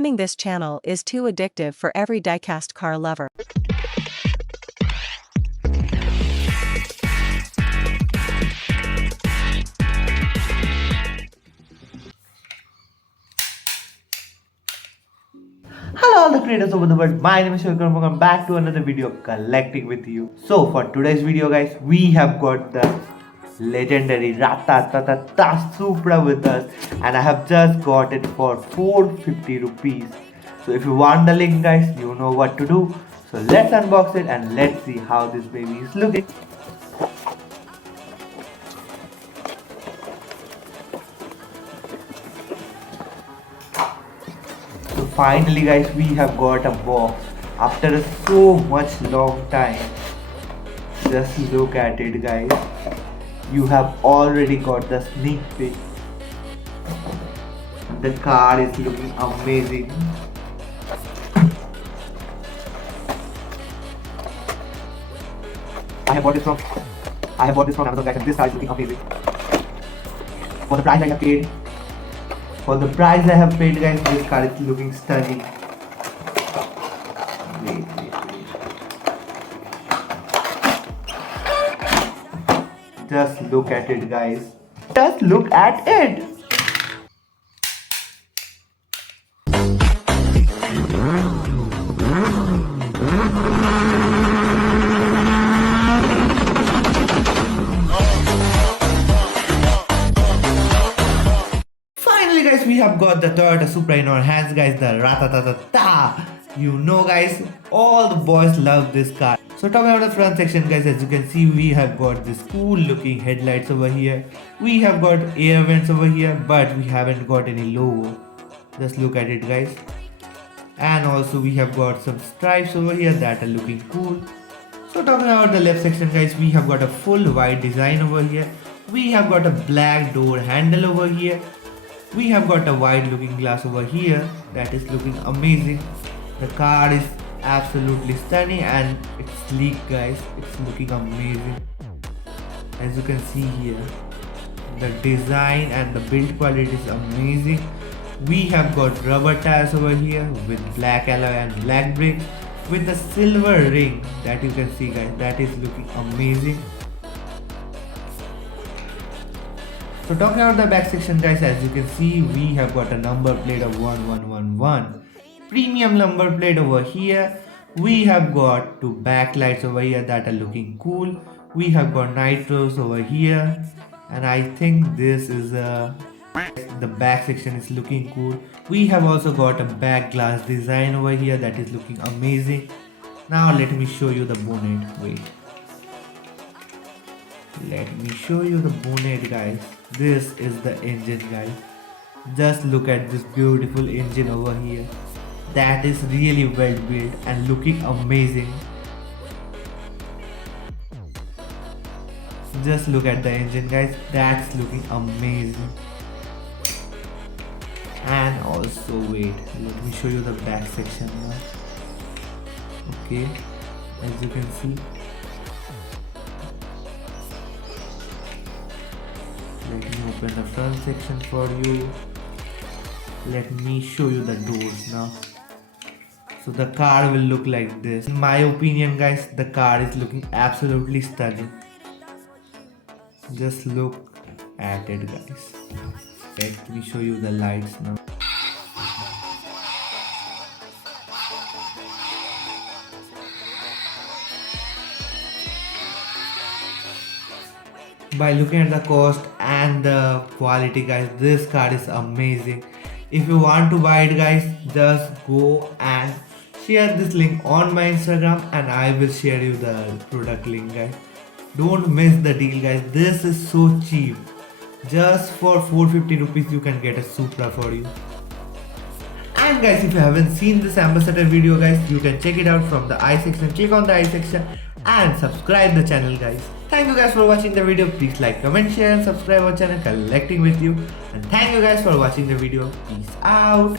Warning: this channel is too addictive for every diecast car lover. Hello all the creators over the world, my name is Shulkar and welcome back to another video of collecting with you. So for today's video guys, we have got the legendary Toyota Supra with us, and I have just got it for 450 rupees. So if you want the link guys, you know what to do. So let's unbox it and let's see how this baby is looking. So finally guys, we have got a box after so much long time. Just look at it guys. You have already got the sneak peek. The car is looking amazing. I have bought this from Amazon guys, and this car is looking amazing. For the price I have paid, guys, this car is looking stunning. Wait. Just look at it guys. Just look at it. Finally guys, we have got the Toyota Supra in our hands guys, the Ratatatata. You know guys, all the boys love this car. So talking about the front section guys, as you can see, we have got this cool looking headlights over here. We have got air vents over here, but we haven't got any logo. Just look at it guys. And also we have got some stripes over here that are looking cool. So talking about the left section guys, we have got a full white design over here. We have got a black door handle over here. We have got a white looking glass over here that is looking amazing. The car is absolutely stunning and it's sleek guys. It's looking amazing. As you can see here, the design and the build quality is amazing. We have got rubber tires over here with black alloy and black brakes with the silver ring that you can see guys. That is looking amazing. So talking about the back section guys, as you can see, we have got a number plate of 1111. Premium number plate over here. We have got two backlights over here that are looking cool. We have got nitros over here, and I think this is the back section is looking cool. We have also got a back glass design over here that is looking amazing. Now let me show you the bonnet. Wait. Let me show you the bonnet guys. This is the engine guys. Just look at this beautiful engine over here. That is really well built and looking amazing. Just look at the engine guys. That's looking amazing. And also wait, let me show you the back section now. Okay, as you can see, let me open the front section for you. Let me show you the doors now. So the car will look like this. In my opinion guys, the car is looking absolutely stunning. Just look at it guys. Let me show you the lights now. By looking at the cost and the quality guys, this car is amazing. If you want to buy it guys, just go and share this link on my Instagram and I will share you the product link guys. Don't miss the deal guys. This is so cheap. Just for 450 rupees you can get a Supra for you. And guys, if you haven't seen this ambassador video guys, you can check it out from the I section. Click on the I section and subscribe the channel guys. Thank you guys for watching the video. Please like, comment, share and subscribe our channel Collecting with You. And thank you guys for watching the video. Peace out.